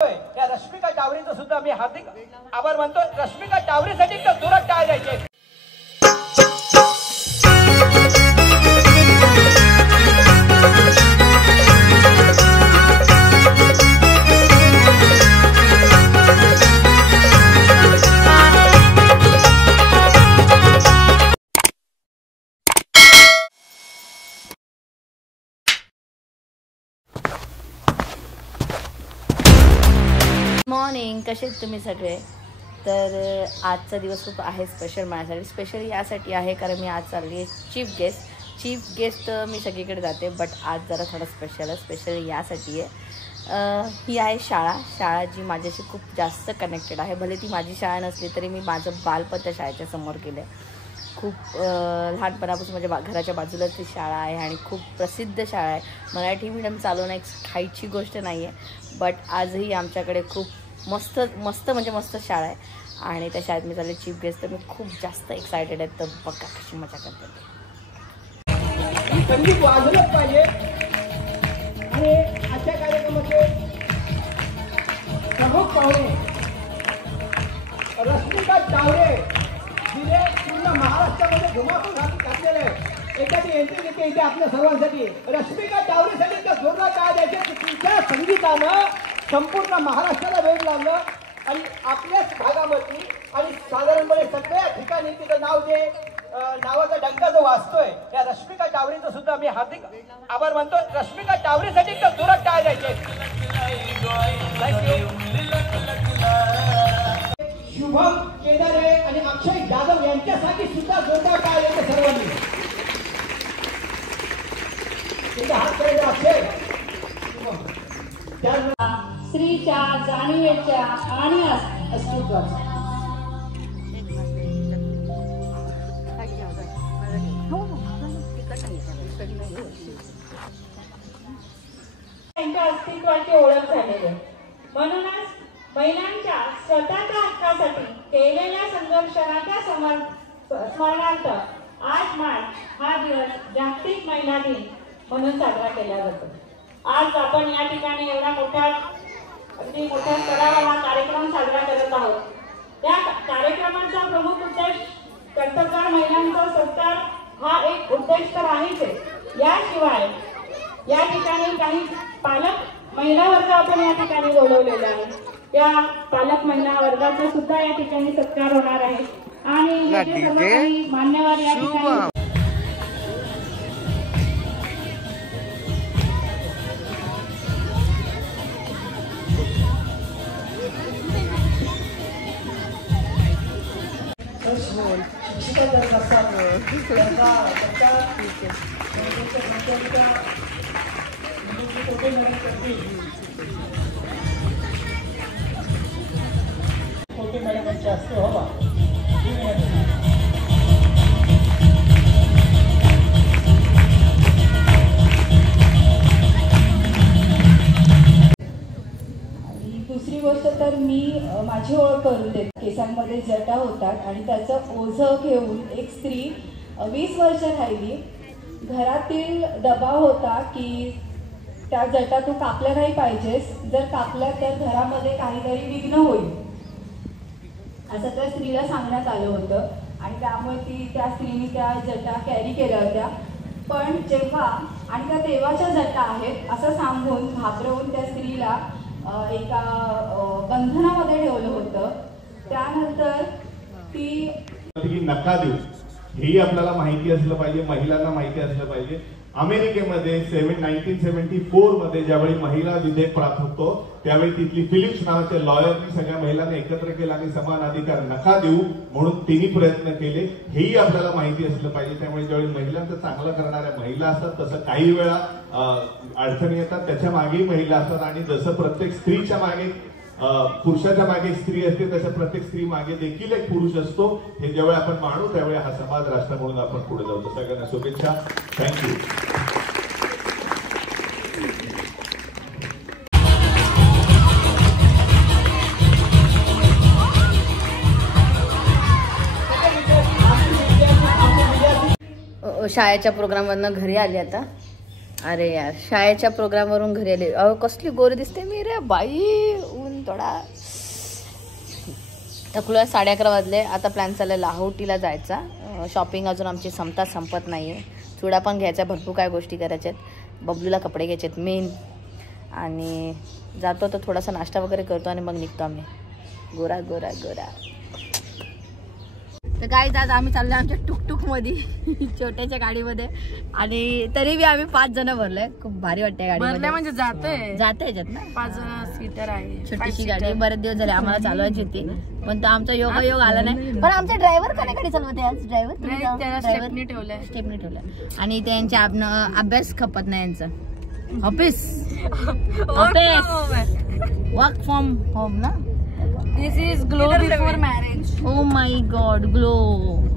या रश्मिका टावरेचं सुद्धा मी हार्दिक आभार मानतो। रश्मिका टावरेसाठी तर जोरात टाळ्या द्यायचे। मॉर्निंग, कसे आहेत तुम्ही सगळे? तर आजचा दिवस खूप आहे स्पेशल माझ्यासाठी। स्पेशल यासाठी आहे कारण मी आज चालली आहे चीफ गेस्ट मी सगळीकडे जाते, बट आज जरा थोडं स्पेशल आहे। स्पेशल यासाठी आहे, ही आहे शाळा जी माझ्याशी खूप जास्त कनेक्टेड आहे। भले ती माझी शाळा नसली तरी मी माझं बालपण त्या शाळेच्या समोर केलं आहे। खूप लहानपणापासून माझ्या घराच्या बाजूलाच ती शाळा आहे आणि खूप प्रसिद्ध शाळा आहे। मराठी मीडियम चालवणं एक खायची गोष्ट नाही आहे, बट आजही आमच्याकडे खूप मस्त शाळा आहे आणि त्या शाळेत मी चालले चीफ गेस्ट। तर मी खूप जास्त एक्सायटेड आहे, तर बघा कशी मजा करते। संगीत वाजलंच पाहिजे आणि आजच्या कार्यक्रमाचे प्रमुख पाहुणे रश्मिका टावरे जिने पूर्ण महाराष्ट्रामध्ये धुमाकूळ घातलेलं आहे। एखादी एंट्री घेते इथे आपल्या सर्वांसाठी। रश्मिका टावरेसाठी तर जोरदार टाळ्या द्यायचे। तुमच्या संगीतानं संपूर्ण महाराष्ट्राला वेध लावलं आणि आपल्याच भागामध्ये आणि साधारणपणे सगळ्या ठिकाणी तिचं नाव जे नावाचा डंका जो वाजतोय, या रश्मिका टावरेचं सुद्धा मी हार्दिक आभार मानतो। रश्मिका टावरेसाठी तर जोरात टाळ्या द्यायचे। शुभम केदारे आणि अक्षय जाधव यांच्यासाठी सुद्धा जोरदार टाळ्या द्यायचे सर्वांनी। हात करायचा अक्षय स्त्रीच्या जाणीवेच्या आणि अस्तित्वाच्या अस्तित्वाची ओळख झालेली आहे। म्हणूनच महिलांच्या स्वतःच्या हक्कासाठी केलेल्या संघर्षाच्या स्मरणार्थ 8 मार्च हा दिवस जागतिक महिला दिन म्हणून साजरा केला जातो। आज आपण या ठिकाणी एवढा अगदी मोठ्या स्तरावर हा कार्यक्रम साजरा करत आहोत। त्या कार्यक्रमाचा प्रमुख उद्देश कर्तबगार महिलांचा सत्कार हा एक उद्देश तर आहेच। याशिवाय या ठिकाणी काही पालक महिला वर्ग आपण या ठिकाणी बोलवलेले आहे। त्या पालक महिला वर्गाचा सुद्धा या ठिकाणी सत्कार होणार आहे आणि सर्व काही मान्यवर या ठिकाणी दुसरी गोष्ट तर मी माझी ओळख करून देते। केसांमध्ये जटा होतात आणि त्याचं ओझं घेऊन एक स्त्री 20 वर्ष राहिली। घरातील दबाव होता की त्या जटा तू कापल्या नाही पाहिजेस, जर कापल्या तर घरामध्ये काहीतरी विघ्न होईल असं त्या स्त्रीला सांगण्यात आलं होतं आणि त्यामुळे त्या स्त्रीने त्या जटा कॅरी केल्या होत्या। पण जेव्हा आणि त्या देवाच्या जटा आहेत असं सांगून घाबरवून त्या स्त्रीला एका बंधनामध्ये ठेवलं होतं। त्यानंतर ती नका देऊ हेही आपल्याला माहिती असलं पाहिजे, महिलांना माहिती असलं पाहिजे। अमेरिकेमध्ये 1974 मध्ये ज्यावेळी महिला विधेयक प्राप्त होतो त्यावेळी तिथली फिलिप्स नावाच्या लॉयरनी सगळ्या महिलांना एकत्र केलं आणि समान अधिकार नका देऊ म्हणून तिन्ही प्रयत्न केले, हेही आपल्याला माहिती असलं पाहिजे। त्यामुळे ज्यावेळी महिलांचं चांगलं करणाऱ्या महिला असतात तसं काही वेळा अडचणी येतात, त्याच्या मागेही महिला असतात आणि जसं प्रत्येक स्त्रीच्या मागे पुरुषाच्या मागे स्त्री असते तसं प्रत्येक स्त्री मागे देखील एक पुरुष असतो। हे ज्यावेळी आपण मानू त्यावेळी हा समाज राष्ट्र म्हणून आपण पुढे जातो। सगळ्यांना शुभेच्छा। थँक्यू। शाळेच्या प्रोग्रामवरनं घरी आले आता। अरे यार, शाळेच्या प्रोग्रामवरून घरी आले। कसली गोरी दिसते मी रे बाई, ऊन थोडा थकलो आहे. 11:30 वाजले. आता प्लॅन चालला आहे लाहोटीला जायचा. शॉपिंग अजून आमची संपत नाही आहे. चुडा पण घ्यायचा, भरपूर काय गोष्टी करायच्या आहेत. बबलूला कपडे घ्यायचे आहेत मेन. आणि जातो तर थोडासा नाश्ता वगैरे करतो आणि मग निघतो आम्ही. गोरा गोरा गोरा. तर काय आज आम्ही चाललो आमच्या टुकटुकमध्ये छोट्याच्या गाडीमध्ये. आणि तरी बी आम्ही 5 जण भरलोय. खूप भारी वाटते गाडी म्हणजे जाते याच्यात ना. 5 सीटर आहे. छोटीशी गाडी. बरेच दिवस झाले आम्हाला चालवायची होती, पण तो आमचा योग आला नाही. पण आमचा ड्रायव्हर का नाही गाडी चालवते आज? ड्रायव्हर स्टेपनी ठेवलंय. आणि त्यांच्या अभ्यास खपत नाही यांचं. ऑफिस वर्क फ्रॉम होम ना. This is glow before marriage. Oh my god, glow.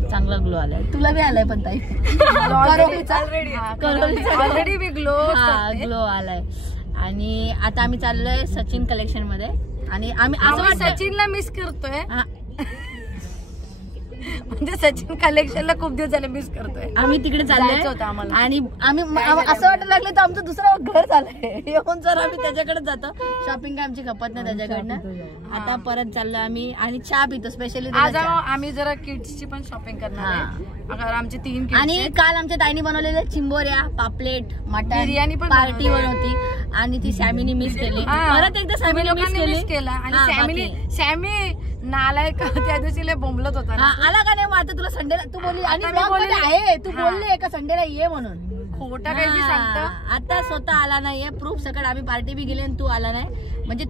चांगला ग्लो आलाय. तुला बी आलाय पण ताई. ऑलरेडी मी ग्लो आलाय. आणि आता आम्ही चाललोय सचिन कलेक्शन मध्ये. आणि आम्ही असं सचिनला मिस करतोय. म्हणजे सचिन कलेक्शनला खूप दिवस झाले मिस करतोय. आम्ही तिकडे चाललोय आणि आम्ही असं वाटायला लागलं तर आमचं दुसरं घर झालंय. येऊन जर आम्ही त्याच्याकडे जातो. शॉपिंग काय आमची खपत नाही त्याच्याकडनं. आता परत चाललो आम्ही आणि चहा पितो. स्पेशली आज आम्ही जरा किड्सची पण शॉपिंग करणार आहे. आमचे 3 किड्स. आणि काल आमच्या ताईने बनवलेले चिंबोऱ्या, पापलेट, मटन बिर्याणी पण पार्टी बनवती. आणि ती सॅमीनी मिस केली. परत एकदा सॅमीनी मिस केला. आणि सॅमी नालायक त्या दिवशी लय बोंबलत होता ना. आला का नाही मग आता तुला संडेला तू बोलली. आणि आहे तू बोलली का संडेला ये म्हणून. खोटा काही सांगतो. आता स्वतः आला नाहीये. प्रूफ सकट आम्ही पार्टी बी गेली आणि तू आला नाही. म्हणजे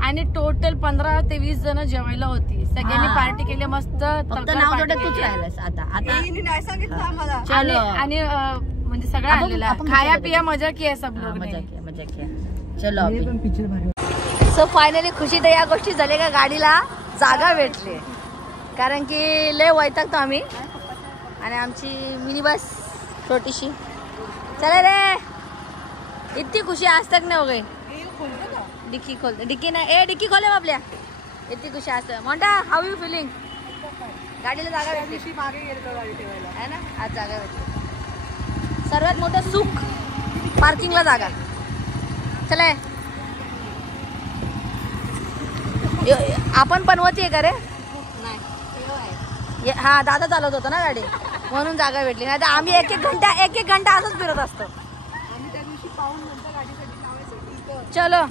आणि टोटल 15 ते 20 जण जेवायला होती. सगळ्यांनी पार्टी केली मस्त. फक्त नाव जोडे तूच राहिलास आता. नाही सांगितलं आम्हाला. आणि म्हणजे सगळं आलेला खाया पिया मजा की सब लोग मजा किया. चलो सो फायनली खुशी तर या गोष्टी झाल्या का गाडीला जागा भेटली. कारण की लय वैतागतो आम्ही. आणि आमची मिनी बस छोटीशी. चला रे. इतकी खुशी आज तक नाही हो गई. डिक्की खोलते. डिक्की नाही डिक्की खोले आपल्या. इतकी खुशी आज तक. मोंटा हाऊ यू फिलिंग? गाडीला जागा भेटली. मागे गेलो गाडी ठेवायला आहे ना. आज जागा भेटली. सर्वात मोठं सुख पार्किंगला जागा. चला आपण पनवती आहे का रे? नाही. हा दादा चालवत होता ना गाडी म्हणून जागा भेटली. नाही तर आम्ही एक एक घंटा असंच फिरत असतो. चलो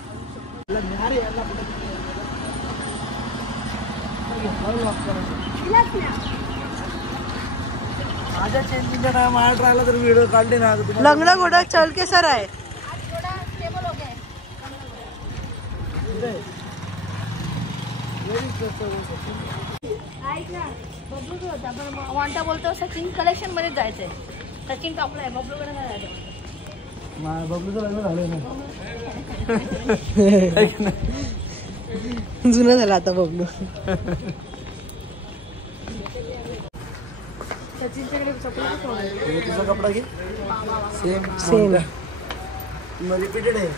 माझ्या चेंजिंगच्या टाइम आठ राहिला तर व्हिडिओ काढले ना. लंगड़ा घोड़ा चल के सर आहे. वांटा बोलतो सचिन कलेक्शन मध्ये जायचंय. सचिन टॉपला आहे. बबलूकडे नाही जायचं. बबलूचं लग्न झालंय ना. जुना झाला आता बबलू. तुझा कपडा घे. सेम रिपीटेड आहे.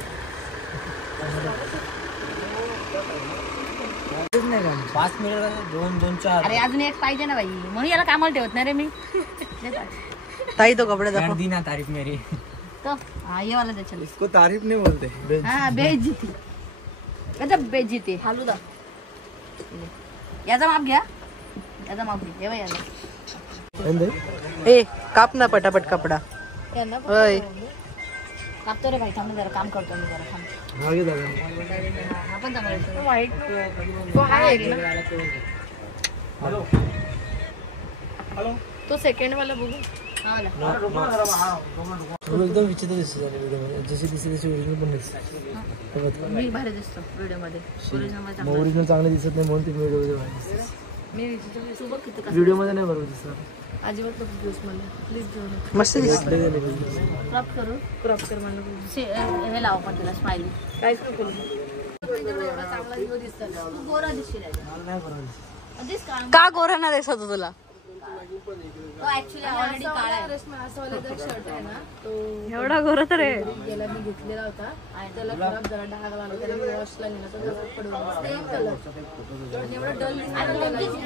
5 मिनिट 2 4. अरे अजून एक पाहिजे ना बाई. म्हणून याला कामाला ठेवत नाही रे मी. ताई तो कपड़े दाखव. दी ना तारीफ मेरी. तो हाँ ये वाला दे चल. इसको तारीफ नहीं बोलते. हाँ बेइज्जती. मतलब बेइज्जती. फालूदा. याचा माप घ्या. याचा माप घे. हे याला. ए काप ना पटापट कपडा. ओय कापतो रे भाई. थांब जरा काम करतो मी जरा. थांब. मागे दादा. आपण जमा वाईट तो आहे एक ना. Hello hello. तो सेकंड वाला बघू. हा वाला. एकदम विचित्र दिसतो व्हिडिओ मध्ये. जशी दिसते तशी ओरिजिनल पण दिसते. मी भारी दिसतो व्हिडिओ मध्ये. ओरिजिनल चांगले दिसत नाही म्हणून ती व्हिडिओ मध्ये भारी दिसते. मी विचित्र सोबत किती कसं व्हिडिओ मध्ये नाही बरोबर दिसत. अजिबात नको दिवस मला. प्लीज घेऊन मस्त दिसते. क्रॉप करू. क्रॉप कर मला. हे लाव पण तिला स्माइली. काहीच नको. गोरा दिसशील. नाही बरोबर. दिस का? का गोरा ना दिसत तुला? तो ऍक्च्युली ऑलरेडी काळा आहे. असं वाला जो शर्ट आहे ना तो एवढा गोरा तर आहे. गेला मी घेतलेला होता आणि त्याला खराब जरा डाग लागला, त्याला मी वॉशला नेला तर तसंच पडून सेम कलर आणि एवढा डल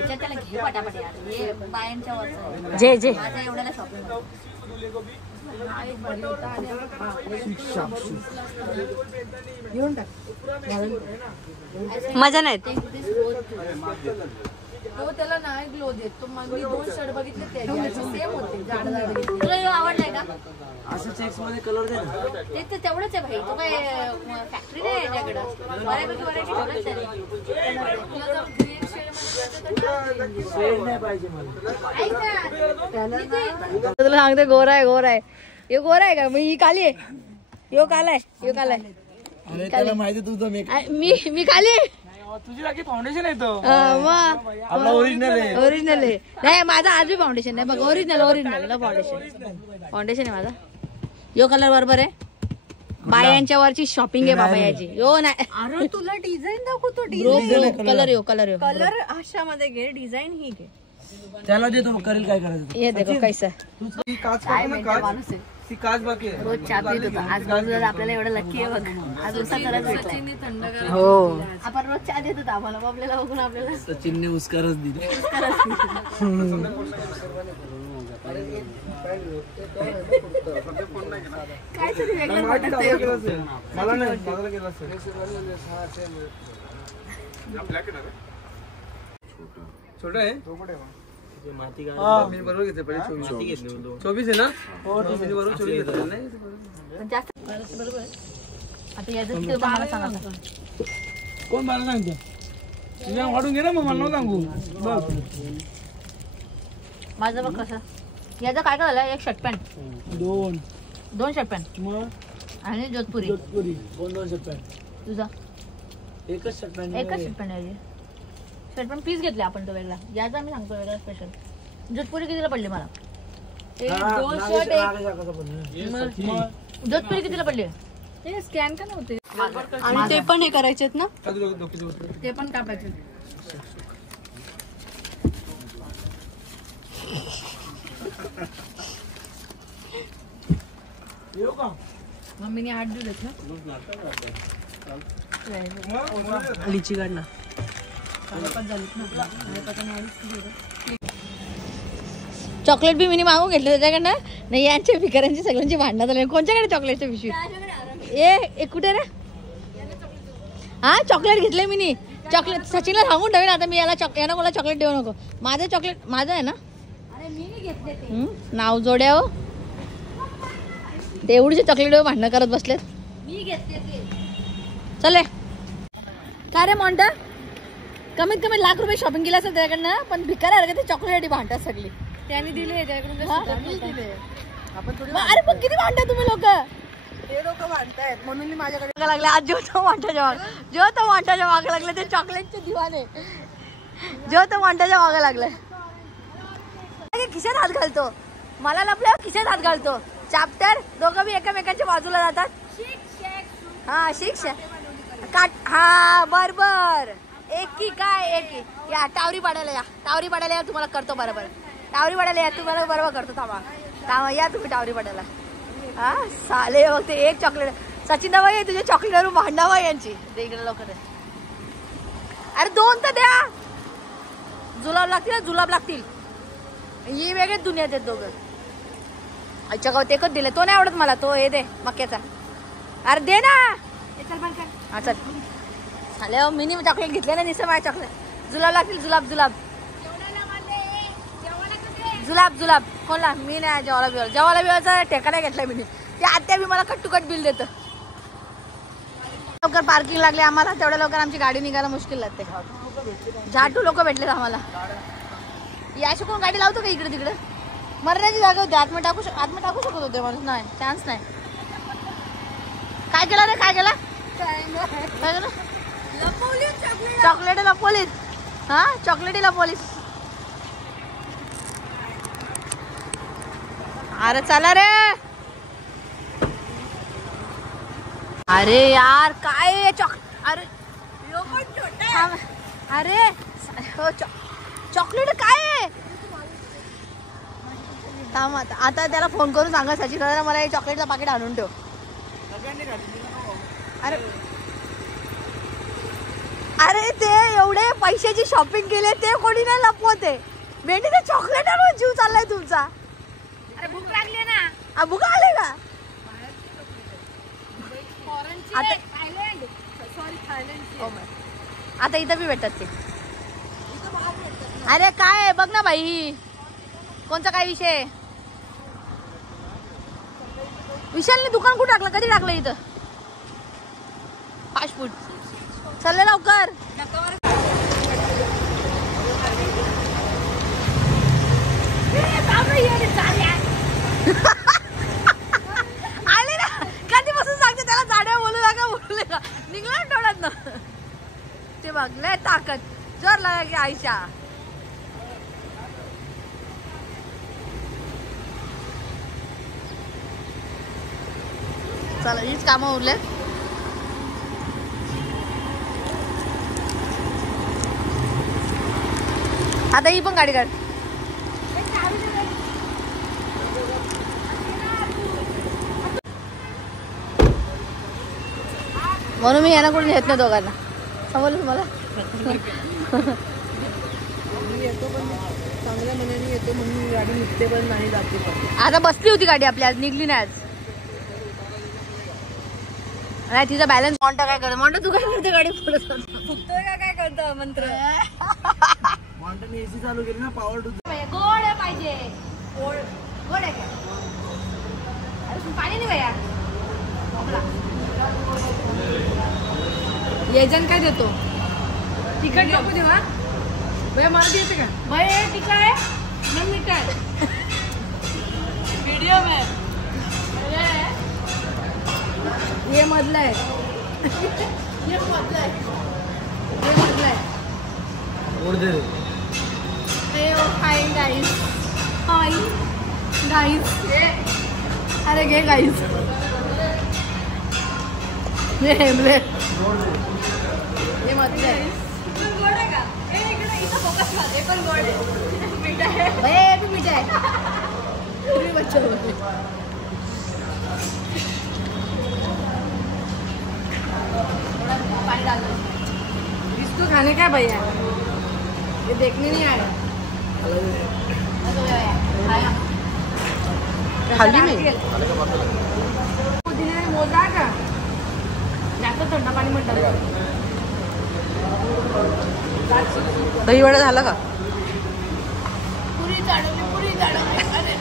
त्याला घे पटापट यार. हे बायांच्या वरचं जे जे माझ्या एवढ्याला शॉपिंग हा एक भारी होता आणि घेऊन टाक मजा नाही. तो त्याला नाही ग्लो देत. तो मग मी 2 शर्ट बघितले त्याचे सेम होते, जाड जाड घेतले. तुला ह्यो आवडलाय का? असं चेक्स मध्ये कलर दे ना. ते तर तेवढंच आहे भाई. तो काय फॅक्टरी नाही याच्याकडं. बऱ्यापैकी व्हरायटी ठेवलंच त्याने. तुला जर ग्रीन शेड शेड नाही पाहिजे मला. ऐक ना, तुला सांगते गोरा आहे. यो गोरा आहे का? मग ही काली आहे. यो काला आहे. अरे त्याला माहिती तुझं मेकअप. मी काली आहे. तुझी बाकी फाउंडेशन आहे तो. मग आपला ओरिजिनल आहे. ओरिजिनल आहे. नाही माझा आज बी फाउंडेशन नाही बघ. ओरिजिनल फाउंडेशन आहे माझा. यो कलर बरोबर आहे. बायांच्या वरची शॉपिंग आहे बाबा याची. यो नाही. अरे तुला डिझाईन दाखवतो. कलर कलर अशामध्ये घे, डिझाईन ही घे. त्याला देतो करेल काय करायचं. ये देखो कैसा. काय म्हणते माणूस आहे. रोज चहा पीत होता. आज बाजूला आपल्याला एवढं लकी आहे बघ. आज उसा करत भेटलाय. थंडगार हो आपण रोज चहा देत होता आम्हाला. मग आपल्याला बघून आपल्याला सचिनने उसकारच दिली. काहीतरी वेगळं वाटतंय. मला नाही साजरा केला छोटा आहे. माती मी बरोबर घेतले पहिले. माती घेतली 24 आहे ना. हो तुम्ही बरोबर 24 घेतलं नाही. पण जास्त बरोबर आहे. आता याचं ते मला सांगा. कोण मला सांगतो. तुझ्या वाढून घे ना मग मला सांगू. बघ माझं बघ कसं. याचं काय काय झालं. एक शर्ट पॅन्ट, 2 शर्ट पॅन्ट मग आणि जोधपुरी. जोधपुरी 2 शर्ट पॅन्ट. तुझा एकच शर्ट पॅन्ट. एकच शर्ट पॅन्ट आहे. शर्ट पॅन्ट पीस घेतले आपण तो वेगळा. याचा मी सांगतो वेगळा स्पेशल. जोधपुरी कितीला पडली मला. 2 शर्ट जोधपुरी कितीला पडली. ते स्कॅन का नव्हते आणि ते पण हे करायचे ना. ते पण कापायचे. येऊ का. मम्मीने 8 दिलेत ना. लिची काढ ना. चॉकलेट बी मी मागून घेतलं त्याच्याकडनं. नाही यांच्या भिकाऱ्यांची सगळ्यांची भांडणं झाली. कोणच्याकडे चॉकलेटच्या पिशवी. ए कुठे रे. हा चॉकलेट घेतले मी. चॉकलेट सचिनला सांगून ठेवेन आता मी. याला कोणाला चॉकलेट देऊ नको. माझं चॉकलेट माझं आहे ना. नाव जोड्या हो. ते एवढीचे चॉकलेट भांडणं करत बसलेत. चले काय रे मॉन्टा. कमीत कमी लाख रुपये शॉपिंग केलं असेल त्याच्याकडनं. पण भिकार ते चॉकलेट भांडतात सगळी. त्यांनी दिले त्याच्याकडून दिले. अरे पण किती भांडता तुम्ही लोक. ते लोक भांडतायत म्हणून मी माझ्याकडे लागले. आज जो तो वांटाच्या मागे लागले. ते चॉकलेटचे दिवाने. जो तो वांटाच्या मागे लागले. खिशात हात घालतो. मला लपल्यावर खिशात हात घालतो. चॅप्टर दोघं बी एकमेकांच्या बाजूला जातात. हा शिक्षक काट. हा बरोबर. एकी काय एकी. या टावरी पाडायला या. तुम्हाला करतो बरोबर. टावरी पाडायला या तुम्हाला बरोबर करतो. थांबा या तुम्ही टावरी पाडायला. हा साले बघ ते एक चॉकलेट. सचिन दावा तुझ्या चॉकलेटवरून भांडावा यांची. इकडे लवकर. अरे 2 तर द्या. जुलाब लागतील. ही वेगळीच दुनियात आहेत दोघं. अच्छा गावात एकच दिले. तो नाही आवडत मला. तो हे दे मक्याचा. अरे दे ना. हा चल चाले. मिनी चॉकलेट घेतले ना. निसं माझ्या चॉकलेट. जुलाब लागतील. जुलाब कोणला. मी नाही जेवायला बिवायचा ठेका नाही घेतला मी. ते आत्या बी मला कट टू कट बिल देतं. लवकर पार्किंग लागले आम्हाला. तेवढ्या लवकर आमची गाडी निघायला मुश्किल लागते. झाटू लोक भेटलेत आम्हाला. याशी कोण गाडी लावतो का इकडे तिकडे. मरण्याची जागा होती. आतमध्ये टाकू शकत होते माणूस. नाही चान्स नाही. काय केलं रे. काय केलं चॉकलेट लपवलीत. हा चॉकलेट लपवलीत. अरे चला रे. अरे यार काय अरे अरे चॉकलेट काय आहे. थांब आता त्याला फोन करून सांगा सचिन दादा मला हे चॉकलेटचं पाकिट आणून ठेव. अरे अरे ते एवढे पैशाची शॉपिंग केली ते कोणी नाही लपवते. भेंडी ते चॉकलेट आणून जीव चाललाय तुमचा. अरे भूक लागली ना. भूक आले का आता इथं बी भेटतात ते. अरे काय बघ ना बाई कोणचा काय विषय. विशालने दुकान कुठं टाकलं कधी टाकलं इथं फास्ट फूड. चालले लवकर. आले ना कधीपासून सांगते त्याला जाड्या बोलू नका बोलू नका. निघला डोळ्यात ना ते बघले ताकद जोर लागा की आयशा. चला हीच कामं उरले. आता ही पण गाडी काढ. म्हणून मी यांना कोणी घेत नाही दोघांना. समजलं तुम्हाला. चांगल्या मनाने येते म्हणून गाडी निघते पण नाही जाते पण. आता बसली होती गाडी आपली आज निघली नाही आज. नाही तिचा बॅलन्स. मॉन्टा काय करतो मॉन्टा तू काय करते गाडी पुढे फुकतोय का काय करतो मंत्र. मॉन्टन एसी चालू केली ना पॉवर टू. गोड पाहिजे. गोड गोड आहे का अरे पाणी नाही भैया. येजन काय देतो तिखट नको देवा भैया. मराठी येते का भैया. टिका आहे ना मीठा आहे. वीडियो में ये मधला आहे. ये मधला आहे. ये मधला आहे. ओढ दे. Hi guys. Hi guys. अरे घे गाईज. ये मधलं आहे. गोड आहे का इथं फोकस कर. हे पण गोड आहे. मीठा आहे भैया हे भी मीठा आहे. तुम्ही बच्चा पाणी डाल दो. इसको खाने का भैया ये देखने नहीं आया. खाली मी मोजा का जास्त थंड पाणी म्हणतात. दही वडा झाला का. पुरी चालवली. पुरी चालवली. अरे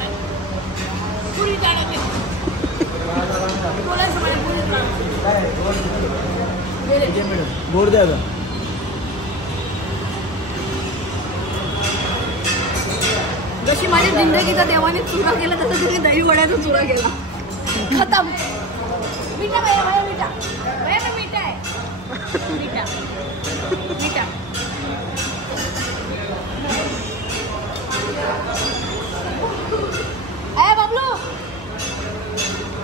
पुरी चालवली. बोलायचं मला पुरी गोड द्या. जशी माझ्या जिंदगीचा देवाने चुरा केला तसं तुम्ही दही वड्याचा चुरा केला. खतम. मीठा भैया. भैया मीठा. भैया मी मीठा आहे. मीठा मीठा. अरे बबलू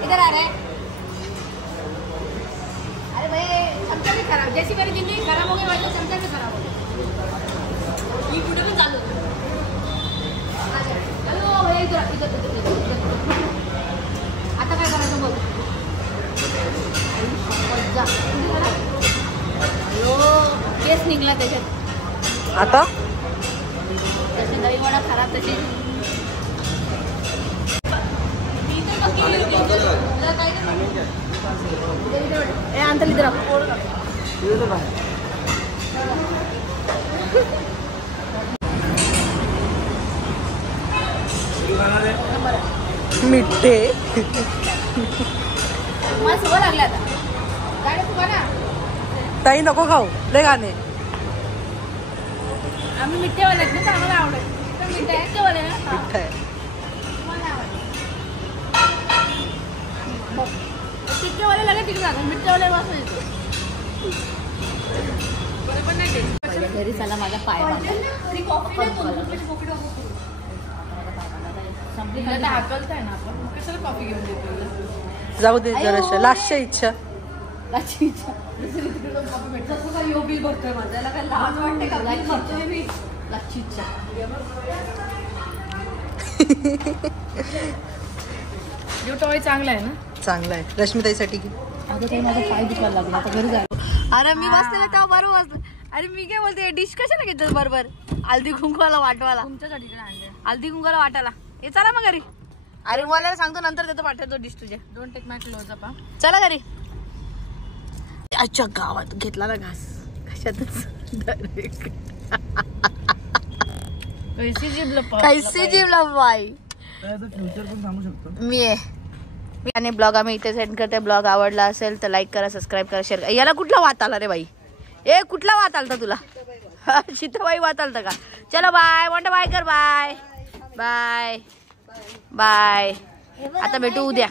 इधर आ रहे. अरे भैया चमचा भी खराब. जैसी मेरी जिंदगी खराब हो गई वैसे चमचा भी खराब हो गया. ये कुठे पण चालू. हॅलो भैया इधर इधर. आता काय करायचं बघ. हॅलो केस निघला त्याच्यात. आता तसे दही वडा खराब तशी अंतर इधर मिठे मला सवय लागली आता. गाडी तू ना ताई नको खाऊ लय गाणे. आम्ही मिठेवाले आहेत ना आम्हाला आवडत. मिठेवाले ना मिठा आहे. मिठेवाले लगेच तिकडे जातात. मिठेवाले वाजता येतो. बरोबर नाही ते घरी चला माझा पाय हाकलताय ना आपण कशाला कॉफी घेऊन देतो. जाऊ दे जराशा लास्टच्या इच्छा. कॉफी भेटत असं का यो बिल भरतोय माझं. याला काय लाज वाटते का? बिल भरतोय मी. लाची इच्छा टॉय चांगला आहे ना? चांगला आहे. रश्मिताईसाठी घे. अगं काही माझा पाय दुखायला लागला आता घरी जायला. अरे मी बसलेला तेव्हा बरोबर बसलो. अरे मी काय बोलते डिश कशाला घेतात बरोबर हल्दी कुंकवाला वाटवाला तुमच्यासाठी आणले. हल्दी कुंकवाला वाटायला हे चला मग घरी. अरे मला सांगतो नंतर देतो पाठवतो डिश तुझ्या. Don't take my close up. चला घरी. अच्छा गावात घेतला ना घास कशातच कैसी जीवला बाई फ्युचर पण सांगू शकतो मी आहे. आणि ब्लॉग आम्ही इथे सेंड करते. ब्लॉग आवडला असेल तर लाईक करा, सबस्क्राईब करा, शेअर करा. याला कुठला वात आला रे बाई? ए कुठला वात आलता तुला? सीताबाई वात आलता का? चलो बाय म्हणतो. बाय कर. Bye bye bye. आता भेटू उद्या.